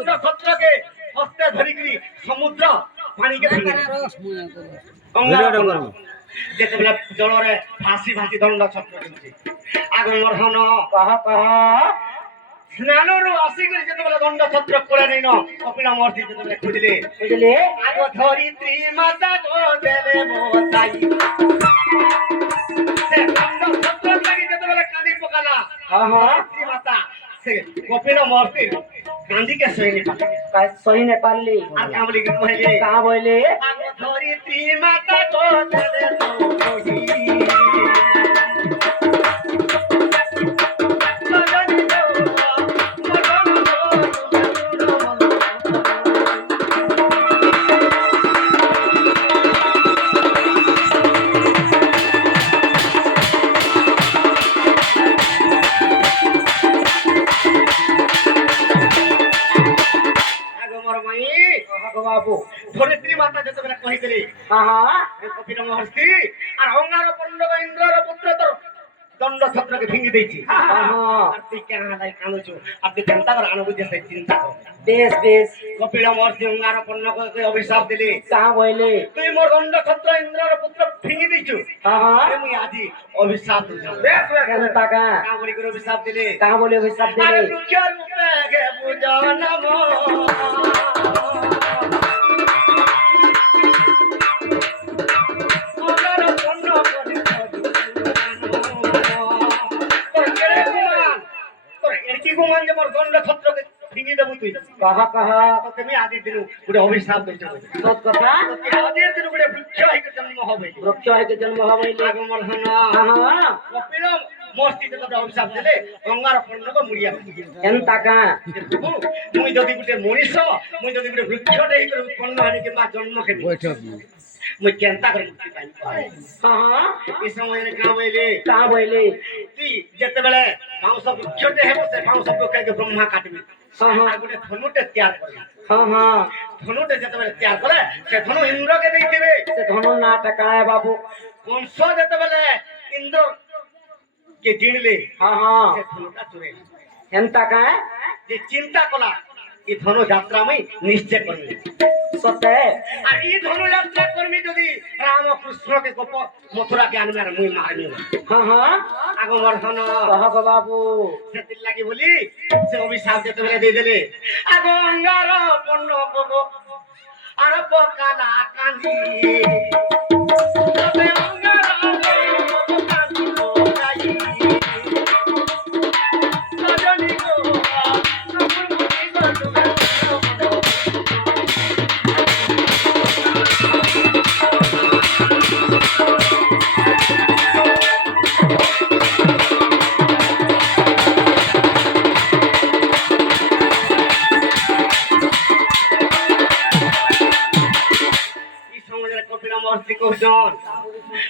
দণ্ড ছত্রকে হস্তে ধরিকি সমুদ্র পানিকে ভেঙে যেତେବେଳେ ଜଳରେ ଭାସି ଭାସି ଦଣ୍ଡ ଛତ୍ର ହେଉଛି ଆଗମର ହନ କହ କହ ସ୍ନାନରୁ ଆସିକରି ଯେତେବେଳେ ଦଣ୍ଡ ଛତ୍ର କୋଳେ ନେଇନ କପିଳ ମହର୍ଷି ଯେତେବେଳେ ଖୋଜିଲେ ବୁଝିଲେ ଆଗ ଧରିତ୍ରୀ ମାତା ଦେଲେ ବତାଇ ସେ ଦଣ୍ଡ ଛତ୍ର ଲାଗି ଯେତେବେଳେ କାନ୍ଦି ପକାଲା ଧରିତ୍ରୀ ମାତା ସେ କପିଳ ମହର୍ଷି କାନ୍ଦିକେ ସହି ନେ ପାରିଲି আর কাম লিখে কইলে কা বইলে আগ ধরিত্রী মাতা দেলে বতাই ধরিত্রী মাতা যেতেবেলে কহিদেলে কপিল মহর্ষি আর অঙ্গার পণ্ডব ইন্দ্রর পুত্র তোর দণ্ড ছত্রকে ভেঙে দিয়েছি আর তুই কেন লাই কাঁদুছু আর তুই চিন্তা কর আনুবুঝে সেই চিন্তা কর বেশ বেশ কপিল মহর্ষি অঙ্গার পণ্ডবকে অভিশাপ দিলে তা বইলে তুই মোর দণ্ড ছত্র ইন্দ্রর পুত্র ভেঙে দিছু মুই আজি অভিশাপ দিছু বেশ কেন টাকা কা বলি করে অভিশাপ দিলে কা বলি অভিশাপ দিলে আরে বৃক্ষর মুখে গে পূজা নম গুমান যে মোর দণ্ড ছত্রকে ভেঙে দেব তুই কাহা কাহা তুমি আদির দিন পুরো অভিশাপ দিছ সত কথা আদির দিন পুরো বৃক্ষ হইকে জন্ম হবে বৃক্ষ হইকে জন্ম হবে আগমর হন কপিল মহর্ষি যেটা অভিশাপ দিলে গঙ্গার পণ্ডব মুড়িয়া এন টাকা মুই যদি গুটে মনিষ মুই যদি গুটে বৃক্ষটে হই করে উৎপন্ন হই কিংবা জন্ম খেবি মুই কেনতা করে মুক্তি পাই এই সময়ে কা বইলে তুই যেতেবেলে বাউঁশ বৃক্ষটে হেব সে বাউঁশ বৃক্ষকে ব্রহ্মা কাটবি আর গোটে ধনুটে তৈয়ার করবি ধনুটে যেতেবেলে তৈয়ার করে সে ধনু ইন্দ্রকে দেইতিবে সে ধনু না টাকায় বাবু কংস যেতেবেলে ইন্দ্র কে জিনলে সে ধনুটা চুরে এনতা কায় যে চিন্তা কলা এই ধনু যাত্রা আমি নিশ্চয় করবি সত্যি আর এই ধনু যাত্রা করবি যদি রামকৃষ্ণকে গোপ মথুরাকে আনবে আর মুই মারবি আগমর ধন কহ বাবু সেতির লাগি বলি সে অভিশাপ যেতেবেলে দিয়ে দিলে আগঙ্গার পণ্য কব আর পকালা কান্দি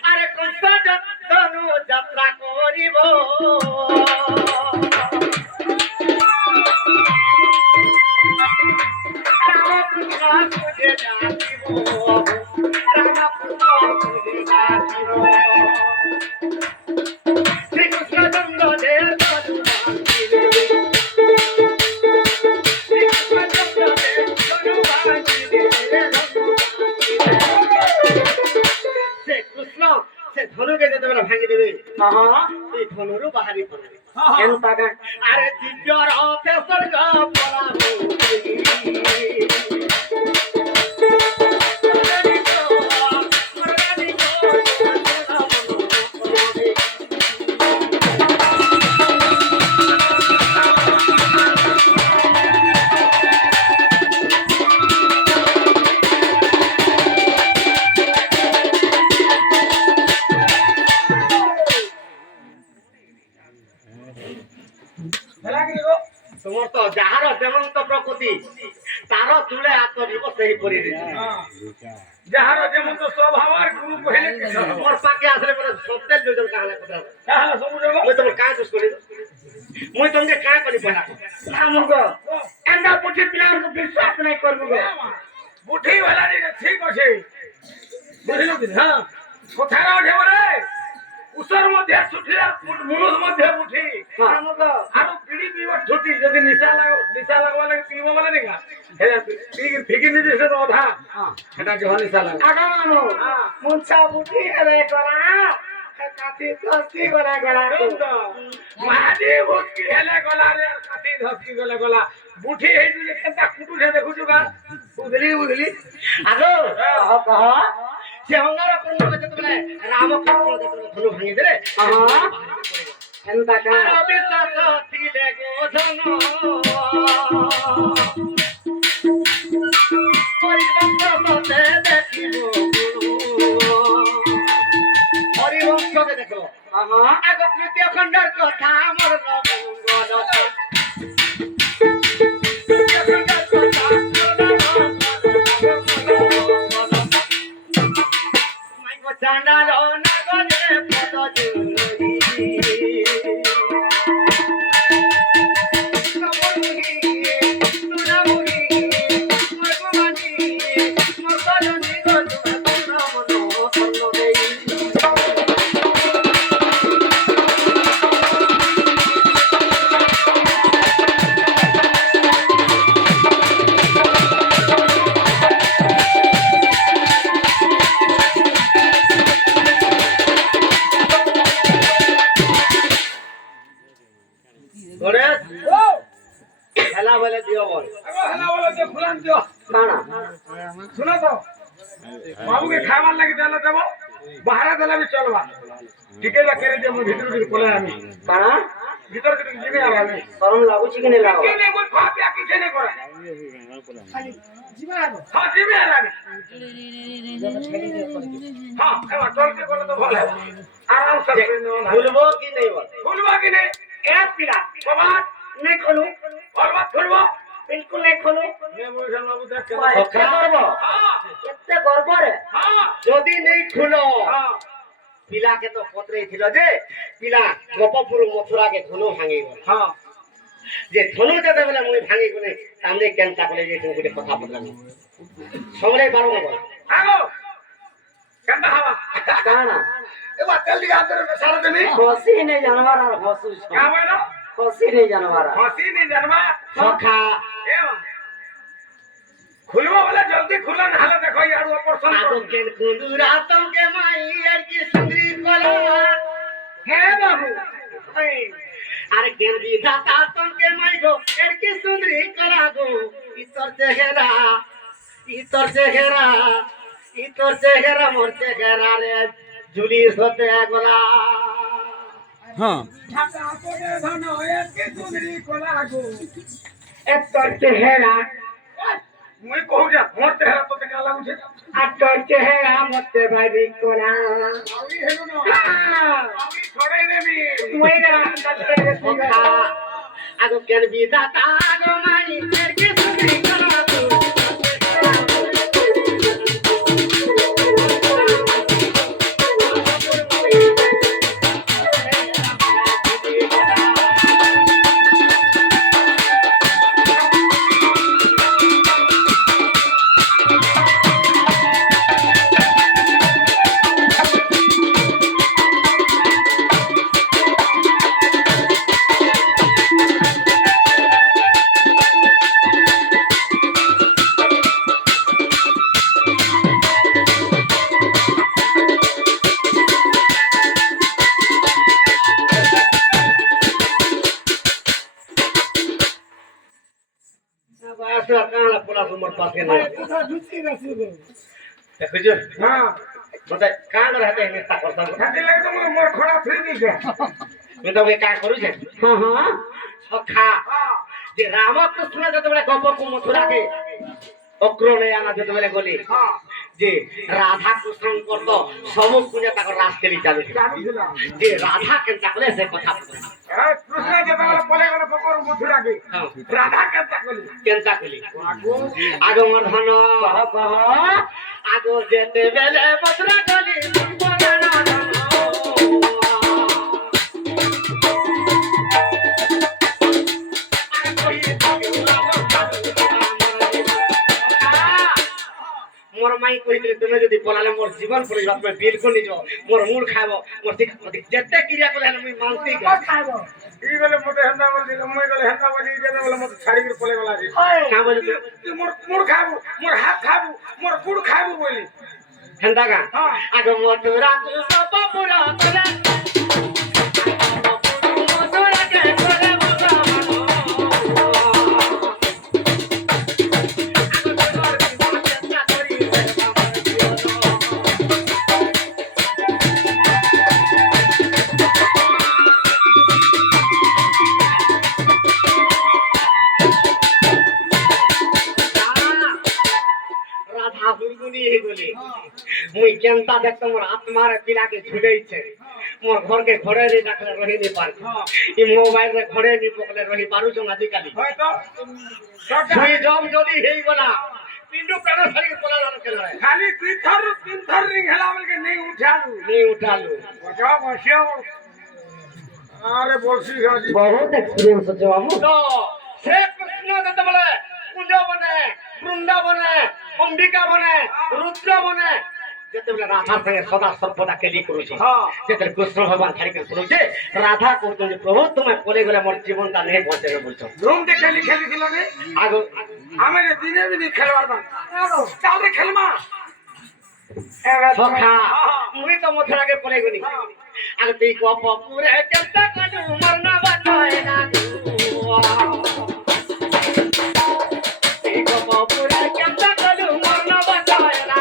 আরে কংস ধনু যাত্রা করিব রামকৃষ্ণ খুঁজে যাচিব রামকৃষ্ণ খুঁজে যাচিব শ্রীকৃষ্ণ চন্দ্র দেব ধনুকে যেতেবেলে ভাঙি দেবে এই ধনুরু বাহারি পড়বে আরে দিব্যর অপে স্বর্গ পলাবো তোমার তো যাহার যেমন্ত প্রকৃতি তার তুলে আত্মনিব সেই পরি যাহার যেমন্ত স্বভাব আর গুরু কহিলে মোর পাকে আসলে পরে সত্যের যোজন কাহলে কথা কাহলে সমুদ্র মই তোমার কাজ দোষ করি মই তোমাকে কাজ করি পড়া না মগো এন্ডা পুঠি পিলারকে বিশ্বাস নাই করবো গো বুদ্ধি वाला নি ঠিক আছে বুঝিলো কি হ্যাঁ কোথায় ওঠে রে উসর মধ্যে সুঠিলা মুনুষ মধ্যে উঠি আর পিড়ি পিব ছুটি যদি নিশা লাগবা লাগে পিব বলে দেখা হেলা ঠিকই নিজে সে অধা সেটা কি হলি নিশা লাগে আগা মানো মুছা বুটি হেরে করা কাটি তস্তি করা গলা মাঝে ভুকি হেলে গলা রে কাটি ধসকি গলে গলা বুঠি হেইটু যে কেনটা কুটু ছে দেখুছু গা বুঝলি আগো কহ সে হঙ্গার পূর্ণ হতে বলে রামকৃষ্ণ দেখলে ধনু ভাঙি দেলে এন্তা কা অবিশ্বাস দিলে গো ধন হরিবংশ সতে দেখিব হরিবংশকে দেখো আগ তৃতীয় খণ্ডর কথা আমার নবঙ্গল তৃতীয় খণ্ডর কথা চান্ডাল নগরে পদ হেলা বলে দিও বল হেলা বলে যে ফুলান দিও কানা শুনো তো বাবুকে খাবার লাগি দেলে দেব বাহারা দেলে আমি চলবা টিকে না করে দিয়ে ভিতর ভিতর কোলে আমি কানা ভিতর ভিতর জিবে আর আমি শরম লাগুছি কি নেই লাগো কেনে মই খাপিয়া কি কেনে করে জিবে আর হ্যাঁ জিবে আর আমি হ্যাঁ এবার চলতে বলে তো ভালো আরাম সে ভুলবো কি নেই বল ভুলবা কি নেই এক পিলা বাবা नहीं खोलू বলবা খুলবো बिल्कुल नहीं खोलू নে মোইখান বাবু দেখ क्या करबो हां कितने गड़बड़ है हां যদি नहीं खुलो हां পিলা কে তো পত্রে ছিল যে পিলা গোপপুর মথুরা কে ধনু ভাঙি গল हां যে ধনু যেতে বলে মই ভাঙি গলে সামনে কেনটা করে যে তুমি গোটে কথা বললাম সমলে পারো না বল আগো কেনটা হাওয়া কানা এবার জলদি আদরে সারা দেমি হসি नहीं जानवर और हसु কা বলো हसी नहीं जानवर ফাঁসি নি জানবা সখা এমন খুলবো বলে জলদি খুলো না হলে দেখো ইয়ার অপারেশন আগো কেন কুন্দুরা তোকে মাই আর কি সুন্দরী কলা হে বাবু আরে কেন বিধাতা তোকে মাই গো আর কি সুন্দরী কলা গো ইতর চেহারা মোর চেহারা রে ঝুলি সতে গলা হ্যাঁ ঢাকা পড়ে ধন একে সুন্দরী কোলা গো এতর চেহারা মুই কহু যা মোর চেহারা তো দেখা লাগুছে আতর চেহারা মতে ভাবি কলা আউরি হেলো না আউরি ছড়াই দেবি মইরা দত্তে সখা আগো কেন বিধাতা গো মাই আর কি সুন্দরী কলা গো কালা পোলা তোমার পাশে না কথা ঢুকি গেছে গো দেখছো হ্যাঁ মতে কান রাতে এনে তা করতা হাতে লাগে তো মোর খড়া ফিরে দিছে মে তো কা করুছে হ্যাঁ সখা হ্যাঁ যে রামকৃষ্ণ যেতবেলে গোপপুর মথুরাকে অক্রমে আনা যেতবেলে গলি হ্যাঁ যে রাধা কৃষ্ণଙ୍କର ତ ସବୁ ପୂଜା ତାଙ୍କ ରାସ୍ତାରେ ଚାଲୁଛି জানিছিলাম ଯେ ରାଧା କେନ୍ତା କଲେ ସେ କଥା কৃষ্ণ যেতবেলে পলে গেল গোপর মথুরাকে রাধা কেনটা কলি କେନ୍ତା କଲି ଆଗ ମୋର ଧନ କହ ଆଗ ଯେତେବେଳେ ମଥୁରା ଗଲି মোর মাই মাই কইলে তুমি যদি পলালে মোর জীবন পড়ে যাবে তুমি বিলকুল নিজ মোর মূল খাইব মোর ঠিক যেতে ক্রিয়া করলে আমি মানতি খাইব ই গলে মতে হেন্দা বলি মই গলে হেন্দা বলি যে বলে মতে ছাড়ি করে পলে গলা না বলি তুই মোর খাবো মোর হাত খাবো মোর গুড় খাবো বলি হেন্দা গা আগে মধুরা বাপুরা করে মধুরা কে করে মুই কেনতা দেখতো মোর আত্মার পিলাকে ঝুলেইছে মোর ঘরকে ঘরে রে রাখলে রহি নি পার ই মোবাইল রে ঘরে নি পকলে রহি পারুছ আজিকালি হয়তো তুই জব যদি হেই গলা পিন্ডু প্রাণ সারি পলা লানো কেন খালি তিন থর রিং হেলা বলকে নেই উঠালু বজাও বসিও আরে বলছি গাজি বহুত এক্সপেরিয়েন্স আছে বাবু তো সে কৃষ্ণ যেতে বলে কুঞ্জ বনে বৃন্দাবনে অম্বিকা বনে রুদ্র বনে যেতেবেলে রাধার সঙ্গে সদা সর্বদা কেলি করুছে যেতেবেলে কৃষ্ণ ভগবান ছাড়ি করে করুছে রাধা কହୁଛନ୍ତି প্রভু তুমি পলে গেলে মোর জীবনটা নেই বঞ্চেবে বলছো রুম দে খেলিছিল নে আগে আমি দিনে দিনে খেলবার না চাল রে খেলমা সখা মুই তো মথুরাকে পলে গনি আগে তুই গপ পুরে কেনতা কাজু মরনা বাটায় না তুই গপ পুরে কেনতা কাজু মরনা বাটায় না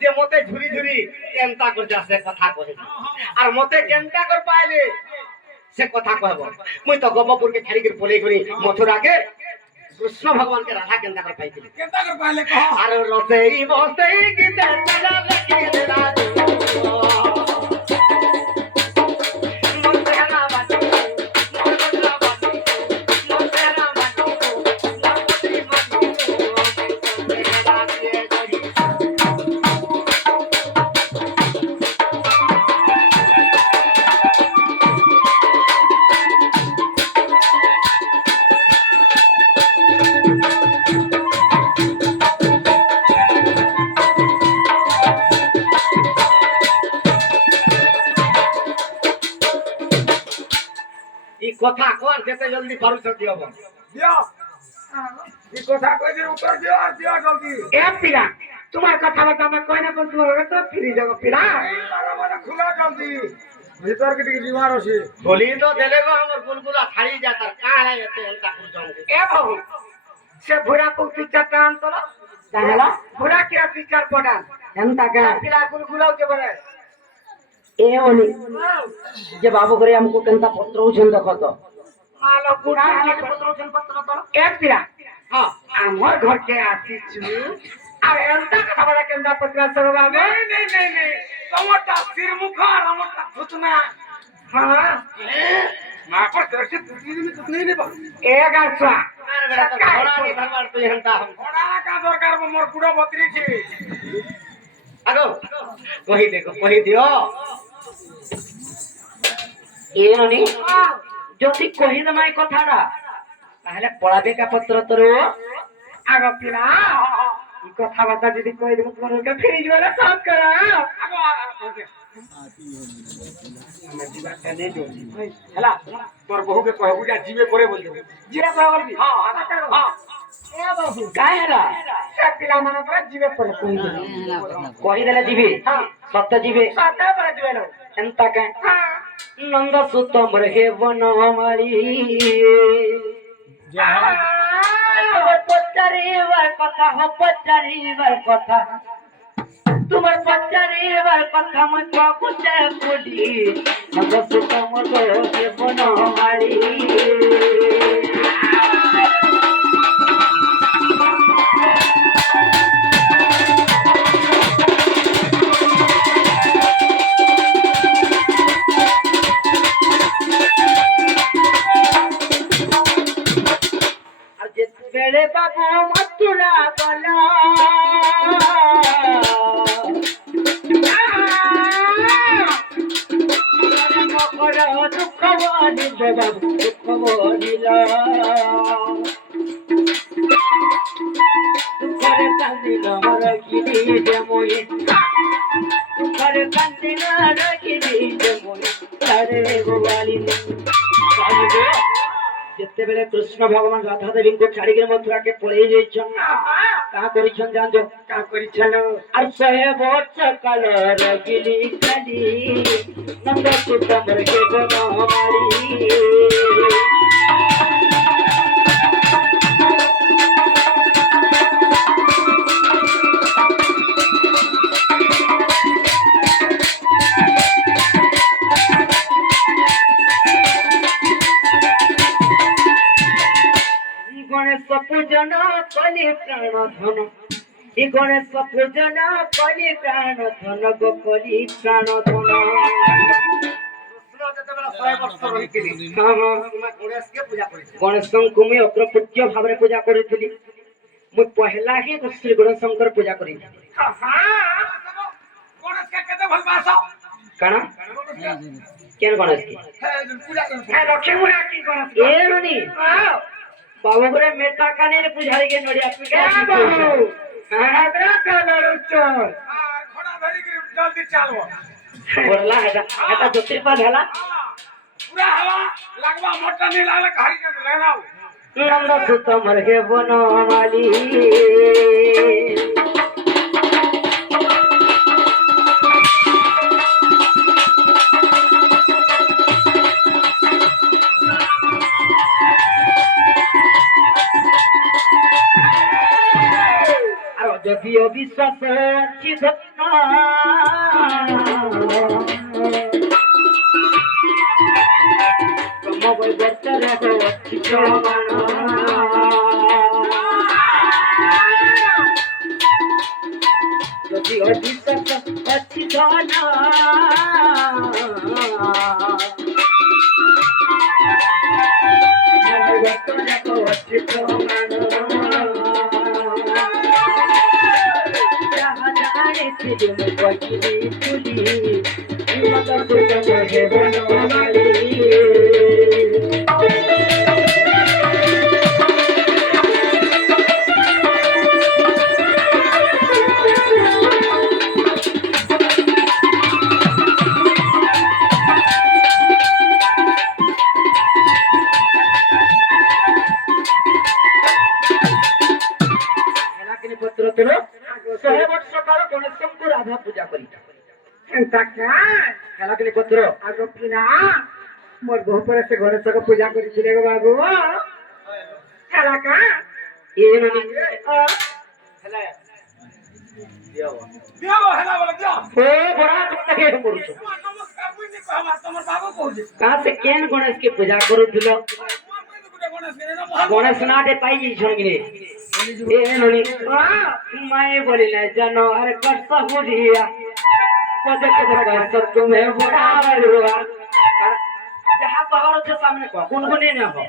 যে মতে ঝুরি ঝুরি কেনতা করে যাচ্ছে কথা কহে আর মতে কেনতা করে পাইলে সে কথা কহব মুই তো গোপপুরকে ছাড়ি করে পলে করি মথুরাকে কৃষ্ণ ভগবানকে রাধা কেনতা করে পাইছিলি কেনতা করে পাইলে কহ আর রসেই বসেই গীতে তেরা লেখিলে রাজু কথা কর যেতে জলদি পারুছ কি হব দিও এই কথা কইদের উত্তর দিও আর দিও জলদি এ পিলা তোমার কথা বার্তা আমি কই না কোন তোমার তো ফিরে যাব পিলা এই মানে খুলা জলদি ভিতর के টিকে বিমার আছে বলি তো দেলে গো আমার বুলবুলা ছাড়ি যা তার কাড়া এতে এন্তা করছন এ বাবু সে ভুরা পুকি চাটান তো জানেলা ভুরা কি পিচার পড়ান এন্তা কা পিলা বুলবুলাও কে বলে ए ओली जे बाबू करे हमको केनता पत्र उछन देखो तो मालो गुड़ा के पत्र उछन पत्र तो एक पिला हां हमर घर के आसी छु अरे एंता कथा बड़ा केनता पत्र सब बाबू नहीं टमाटा सिर मुखा टमाटा सुतना हां मां पर दर्शित नहीं बा एक अच्छा अरे थोड़ा नहीं धरवार तो एंता हम थोड़ा का दरकार मोर गुड़ा बतरी छी आगो कहि देखो कहि दियो ಏನನಿ যদি কহি দমাই কথাটা তাহলে পড়াবে কা পত্র তোর আগ পিলা এই কথা বাতা যদি কই দেব তোমার কে ফিরে যাবে সাথ করা হেলা তোর বহু के कहबू जा जीवे करे बोल दे जीवे करे बोलबी हां हां ए बाबू काहे हला सब पिला मन पर जीवे पर कहि देले जीवे हां सत्य जीवे सत्य पर जीवे ಎಂತ ನಂದ ಸುತ್ತ ಮರಗೆ ಬನಮಾಳಿ পচারিবার কথা তোমার পচারিবার কথা মই কবুতে বলি নন্দ সুত মরগে বনমালি বেড়ে বাবু মথুরা বলা দুঃখ বলিল বাবু দুঃখ বলিল দুঃখরে কান্দিল রাখিলি যেমন দুঃখরে কান্দিল রাখিলি যেমন তারে গোয়ালি যেତେବେଳେ কৃষ্ণ ভগবান রাধা দেবীଙ୍କୁ ଛାଡ଼ିକି ମଥୁରାକେ ପଳେଇ ଯାଇଛନ୍ କାହା କରିଛନ୍ ଜାଣିଛ କାହା କରିଛନ୍ আর 100 ବର୍ଷ କାଳ ରଖିଲି ଖାଲି ନନ୍ଦ ସୁତ ମରକେ ବନମାଳି গণেশ পূজন কলি প্রাণ ধন ই গণেশ পূজন কলি প্রাণ ধন গো কলি প্রাণ ধন গণেশଙ୍କୁ ମୁଁ ଅଗ୍ରପୂଜ୍ୟ ଭାବରେ ପୂଜା କରିଥିଲି ମୁଁ ପହିଲା ହିଁ ଶ୍ରୀ ଗଣେଶଙ୍କର ପୂଜା କରିଥିଲି କାଣ କେନ୍ ଗଣେଶ କି ଏ ରୁନି बाबू करे मेटा काने रे पुजारी के नडिया पिका बाबू हादरा कालर चल खड़ा धरी के जल्दी चलबो बोलला एटा ज्योतिर्पद हला पूरा हवा लगवा मोटा नहीं लागले घारी के लेना नंद सुत मरगे बनमाली যদি অবিশ্বাস ଅଛି ধন্য ତମ ବୈବର୍ତ୍ତରେ ଅଛି ପ୍ରମାଣ ଯଦି ଅବିଶ୍ବାସ ଅଛି ଧନ ବୈବର୍ତ୍ତରେ ଅଛି ପ୍ରମାଣ मैं पछली तुली मत सुत मरगे बनमाली पत्र तुलो 100 वर्ष काल गणेशଙ୍କୁ राधा पूजा करी एंता का हला के पत्र आगो पिना मोर बहुपर से गणेश को पूजा करी छिले गो बाबू हला का ए ननी हला दियो हला बोल दियो ओ बड़ा तके करू नमस्कार बुझी कहबा तमर बाबू कहू कहां से केन गणेश के पूजा करू दिलो गणेश नाटे पाई जी छंगिने ए ननी मैं बोली ले जानो अरे कर्ष बुढ़िया पदक भगत तुम्हें बड़ा बलुआ जहां बाहर से सामने को गुनगुनी न हो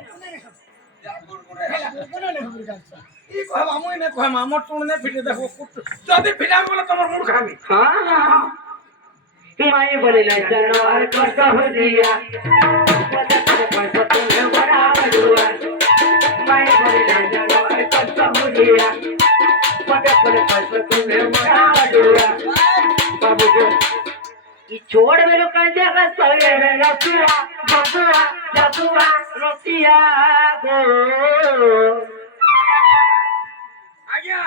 ई कहबा मुई ने कहमा मोर टुने फिटे देखो जदी फिटा बोले तमर मुंड खामी हां हां मैं बोली ले जानो अरे कर्ष बुढ़िया पदक भगत तुम्हें बड़ा बलुआ मैं बोली ले जानो अरे कर्ष बुढ़िया पदक भगत तुम्हें बड़ा बलुआ बाबू को ई छोड़ मेरे कांदे का सरे रे रसिया बसुआ जसुआ रसिया गो आज्ञा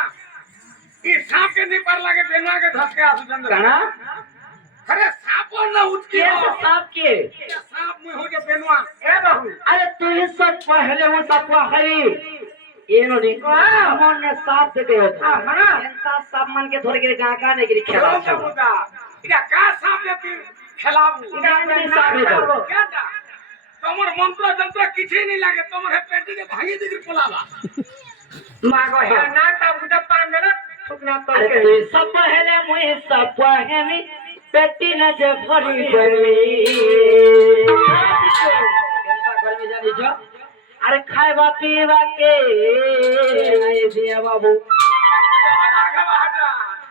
ई सांप के नहीं पर लागे बेना के धसके आसु चंद्र काना अरे साप ना उठके के से सांप के साप में हो के बेनवा ए बाबू अरे तू ही सब पहले वो सब हरी ಏನು ನೀ ಸಾಮಾನ್ಯ ಸಾಪ್ ಜೊತೆ ಎಂತ ಸಾಪ್ ಮನ್ಗೆ ಹೊರಗೆ ಗಾಕಾನೆ ಗಿರಿ खेला मुदा इका का साप लेती खेलाबू साप है केटा तमर मंत्र जंत्र किछे नहीं लागे तमर हे पेटी के भांगी दिगरी पलावा मागो हे ना ता बुझा पान में ठुकना तो अरे तू सब पहले मुई सब पहले पेटी न जे भरी गई केनता गर्मी जानी छ अरे खाएबा पीबा के नहीं दिया बाबू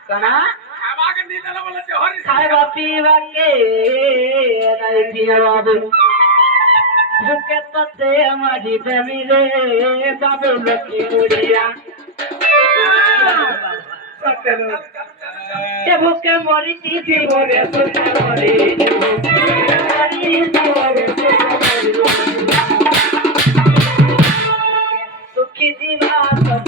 कना खावा के नींद न बोले जोहरी खाएबा पीबा के नहीं दिया बाबू भूखे तो ते हमारी बेमी रे बाबू लकी मुड़िया ते भूखे मरी की मोरे सुना मरी मरी मोरे सुखी जीवा सब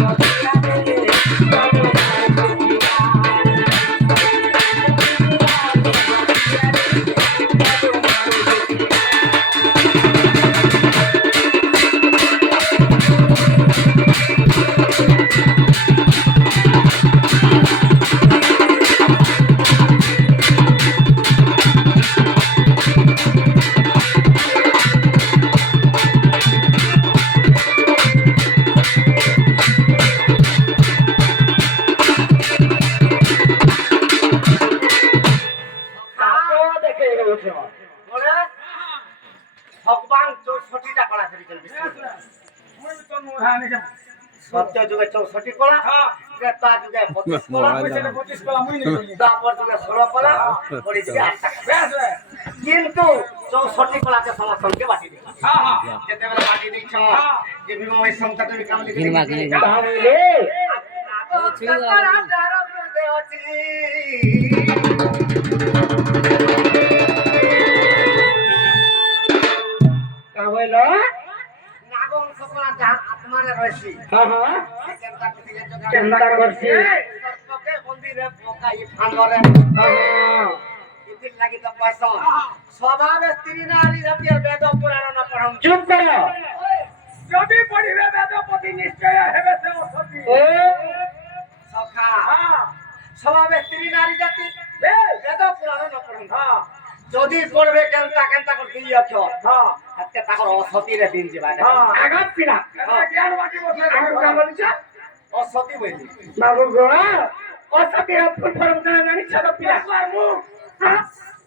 ভগবান 64টা কলা ধরে চলবে मुई तो मुहाने जा সত্য যুগে 64 কলা ত্রেতা যুগে 32 কলা पैसे 25 कला मुई नहीं তারপর যুগে 16 কলা পরে যুগে 8 টাকা बेस কিন্তু 64 কলাকে সমস্তকে বাটি দিই हां हां যেতেবেলে বাটি দিছ যে বিময় সংখ্যা তুমি কাম লিখে কিনবা কিনবা তাহলে সরকার হাজার দে অছি কাহলো নাগং সকলা যার আত্মারে রইছি হ্যাঁ চিন্তা করছি সর্বকে মন্দিরে পোকাই ফান্দরে হ্যাঁ ইতির লাগি তো পয়সা স্বভাবে স্ত্রী নারী জাতির বেদ পুরাণ না পড়ম চুপ করো যদি পড়িবে বেদপতি নিশ্চয় হেবে সে অসতি ও সখা हां স্বভাবে স্ত্রী নারী জাতি বেদ পুরাণ না পড়ম हां যদি পড়বে কেনতা কেনতা করতে ইয়ছ हां আজকে তাকর অসতিরে দিন যাবা हां আঘাত পিনা জ্ঞান বাকি বসে আমি বলছ অসতি বলি বাবু গো অসতির ফুল ফরম না জানি ছোট পিলা একবার মুখ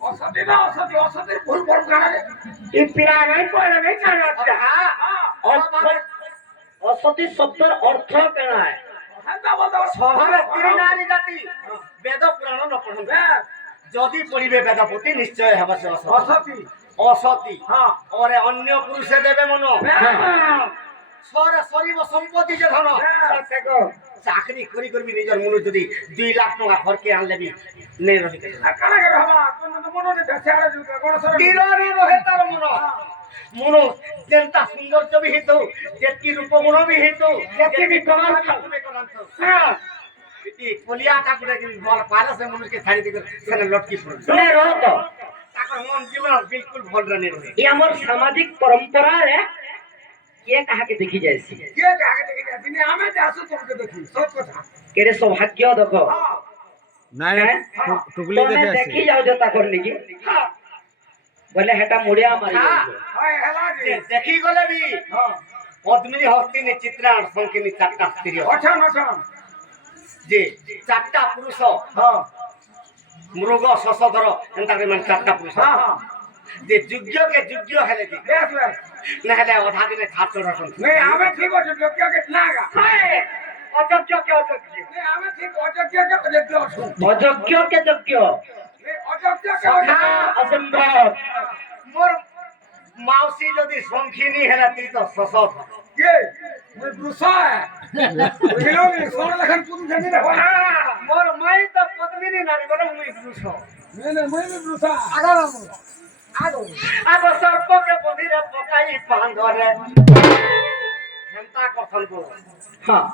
অসতি না অসতি অসতির ভুল ভুল কানে এই পিলা নাই পড়ে নাই জানা হ্যাঁ हां অসতি শব্দের অর্থ কেন হান্দা বলতো স্বভাবে স্ত্রী নারী জাতি বেদ পুরাণ ন পড়ম যদি পড়িবে বেদপতি নিশ্চয় হবে সে অসতি অসতি অসতি हां ওরে অন্য পুরুষে দেবে মন সরে শরীর সম্পত্তি যে ধন চাকরি করি করবি নিজের মনে যদি 2 লাখ টাকা খরকে আনলেবি নেই রহি কানে কে বাবা তুমি তো মনে দেখে আর কোন সরে তিরনে রহে তার মন মন যেটা সৌন্দর্য বিহিত যেটি রূপ গুণ বিহিত যেটি বিকরণ ঠাকুরে করান্ত হ্যাঁ এই কলিয়া ঠাকুরে কি বল পারছে মানুষকে ছাড়ি দিকে সেনে লটকি পড়ে শুনে রহ তো তাকর মন জীবন বিলকুল ভাল রানি রহে এই আমার সামাজিক পরম্পরা রে কে কাহাকে দেখি যাইছি কে কাকে দেখে যাবি আমি যাসু তোমাকে দেখি সব কথা কেরে সৌভাগ্য দেখো हां নাই টুকলি তুমি দেখে দেখি যাও জতা করলি কি বলে হেটা মুড়িয়া মারি हाय हेला जी দেখি গলে বি हां পদ্মিনী হস্তিনী চিত্রাণ সংকিনী চারটা স্ত্রী अच्छा अच्छा যে চারটা পুরুষ हां মৃগ শশধর এন্তা মানে চারটা পুরুষ हां हां যে যোগ্যকে যোগ্য হেলে দি बेस बेस না হেলে অধা দিনে ছাত্র রসন नहीं हमें ठीक हो जो क्या के नागा অযোগ্য কে অযোগ্য नहीं हमें ठीक हो जो क्या के देखते हो অযোগ্য কে যোগ্য नहीं अयोग्य के অসম্ভব মোর মাউসী যদি সংখিনী হেলে তুই তো শশধ ये मैं गुस्सा है बिलोगे सोना लखन तुम जमीन है মোর মাই তো পদ্মিনী নারী বলে মুই পুরুষ नहीं मैं भी गुस्सा आगा आगो আগো সর্পকে বধিরে পকাই পান্ধরে হেন্তা কথন বল হ্যাঁ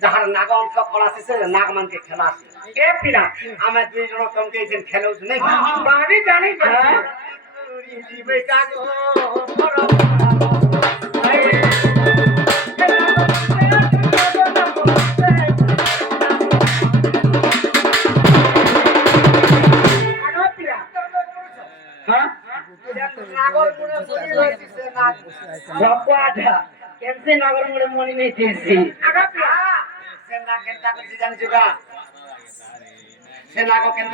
যাহার নাগ অংশ পড়াছে সে নাগ মানকে খেলাছে এ পিলা আমি দুই জন তোমাকে এই খেলেও নাই বাড়ি জানি হ্যাঁ? জীবে কাগো বড় হ্যাঁ নাগর মুড়ে মনি হইছে নাগ বাবাটা কেনসে নগর মুড়ে মনি নেই তেছি সে নাগ কেনটা করছে জানিস গা সে নাগ কেনটা